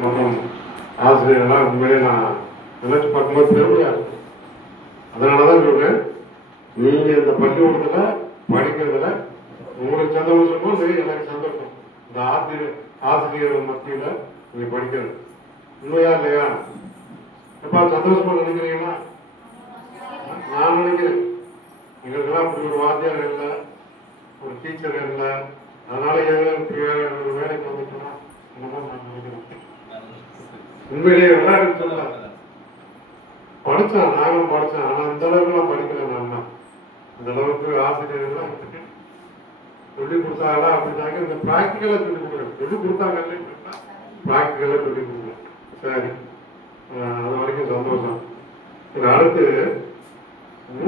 மற்றும் ஆசிரியர்களாக உண்மையிலே நான் நினைச்சு பார்க்கும்போது பெருமையா இருக்கு. அதனாலதான் சொல்றேன், நீங்க இந்த பள்ளிக்கூடத்துல படிக்கிறதுல உங்களுக்கு சந்தோஷம் சொல்லும்போது எனக்கு சந்தோஷம். இந்த ஆசிரியர்கள் மத்தியில நீங்க படிக்கிறது உண்மையா இல்லையா? எப்பா சந்தோஷமா நினைக்கிறீங்களா? நான் நினைக்கிறேன். எங்களுக்கெல்லாம் அப்படி ஒரு வாத்தியார் இல்லை, ஒரு டீச்சர் இல்லை. அதனால ஏதாவது ஒரு வேலைக்கு வந்துட்டோம்னா என்னதான் நான் நினைக்கிறேன். உண்மையிலேயே விளையாட்டு சொல்ல படித்தேன், நாங்களும் படித்தேன். ஆனால் இந்த அளவுக்கு நான் படிக்கல. நான் இந்த அளவுக்கு ஆசிரியர்கள்லாம் சொல்லிக் கொடுத்தாங்களா அப்படின்னாங்க. இந்த ப்ராக்டிக்கலாக சொல்லிக் கொடுக்குறேன். சொல்லிக் கொடுத்தாங்க, ப்ராக்டிக்கலாக சொல்லிக் கொடுக்குறேன். சரி, அது வரைக்கும் சந்தோஷம். இது அடுத்து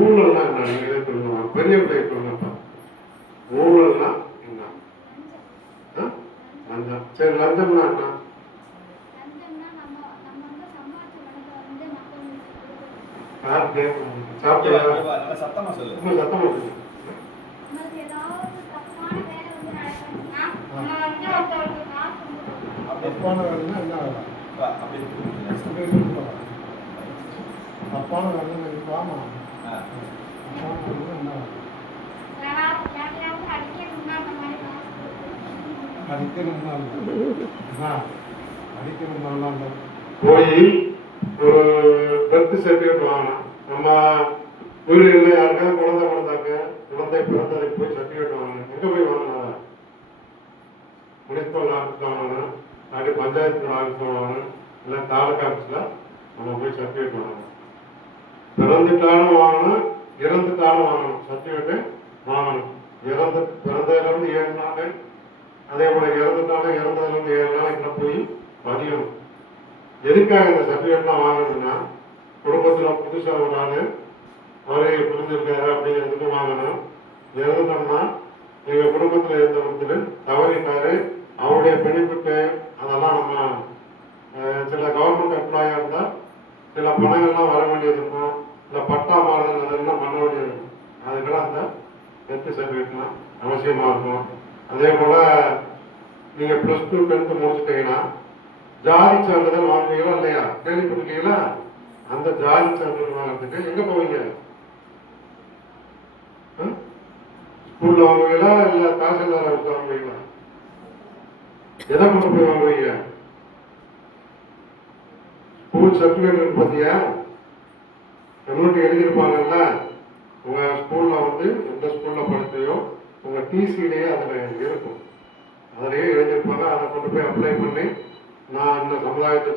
ஊழல்லாம் என்ன? நீங்களே சொல்லுங்க, பெரிய பிள்ளை சொல்லுங்கப்பா. ஊழல்னா என்ன? லஞ்சம். சரி, லஞ்சம்னா என்ன? சத்தமா சொல்லு. தப்பான வேலைன்னா என்ன வேலை? தப்பான வேலை இருக்காமா? என்ன அடிக்கணும்னா போய் ஒரு பர்த் சர்டிஃபிகேட் வாங்கணும். நம்ம வீடுகளில் யாருக்காவது குழந்தை பிறந்ததை போய் சர்டிஃபிகேட் வாங்கணும். எங்க போய் வாங்கணும்? முனிசிபல் ஆஃபீஸ்ல வாங்கணும், அப்படி பஞ்சாயத்து ஆஃபீஸ்ல வாங்கணும், இல்லை தாலுக்கா ஆஃபீஸ்ல நம்ம போய் சர்டிஃபிகேட் வாங்கணும். பிறந்துட்டாலும் வாங்கணும், இறந்துட்டாலும் வாங்கணும். சர்டிஃபிகேட்டு வாங்கணும். பிறந்ததுலேருந்து 7 நாள், அதே போல இறந்ததுலேருந்து 7 நாளைக்குள்ள போய் பதியணும். எதுக்காக இந்த சர்டிஃபிகேட்லாம் வாங்கணும்னா, குடும்பத்தில் புதுசாக ஒரு ஆள் அவரே புரிஞ்சிருக்காரு அப்படிங்கிறதுக்கு வாங்கணும். இறந்துட்டோம்னா எங்கள் குடும்பத்தில் இருந்த ஒருத்தர் தவறிட்டாரு, அவருடைய பெனிஃபிட்டு அதெல்லாம் நம்ம சில கவர்மெண்ட் எம்ப்ளாயாக இருந்தால் சில பணங்கள்லாம் வர வேண்டியது இருக்கும், இல்லை பட்டா மாறுதல் அதெல்லாம் பண்ண வேண்டியது இருக்கும். அதுக்கெல்லாம் அந்த டெத் சர்டிஃபிகேட்லாம் அவசியமாக இருக்கும். அதே போல் நீங்கள் +2 10th முடிச்சுட்டீங்கன்னா ஜாதி சான்றிதழ் வாங்குவீங்களா இல்லையா? கேள்விப்பட்டிருக்கீங்களா? அந்த ஜாதி சான்றிதழ் வாங்குறதுக்கு எங்கே போவீங்க? ஸ்கூல்ல வாங்குவீங்களா இல்லை தாசில்தார் ஆஃபீஸ்ல வாங்குவீங்களா? எதை கொண்டு போய் வாங்குவீங்க? ஸ்கூல் சர்டிஃபிகேட் பார்த்தியா? கம்யூனிட்டி எழுதியிருப்பாங்கல்ல, உங்க ஸ்கூல்ல எந்த ஸ்கூல்ல படிச்சையோ உங்க டிசிலேயே அதில் இருக்கும். அதிலேயே எழுதியிருப்பாங்க. அதை கொண்டு போய் அப்ளை பண்ணி நான் இந்த சமுதாயத்தை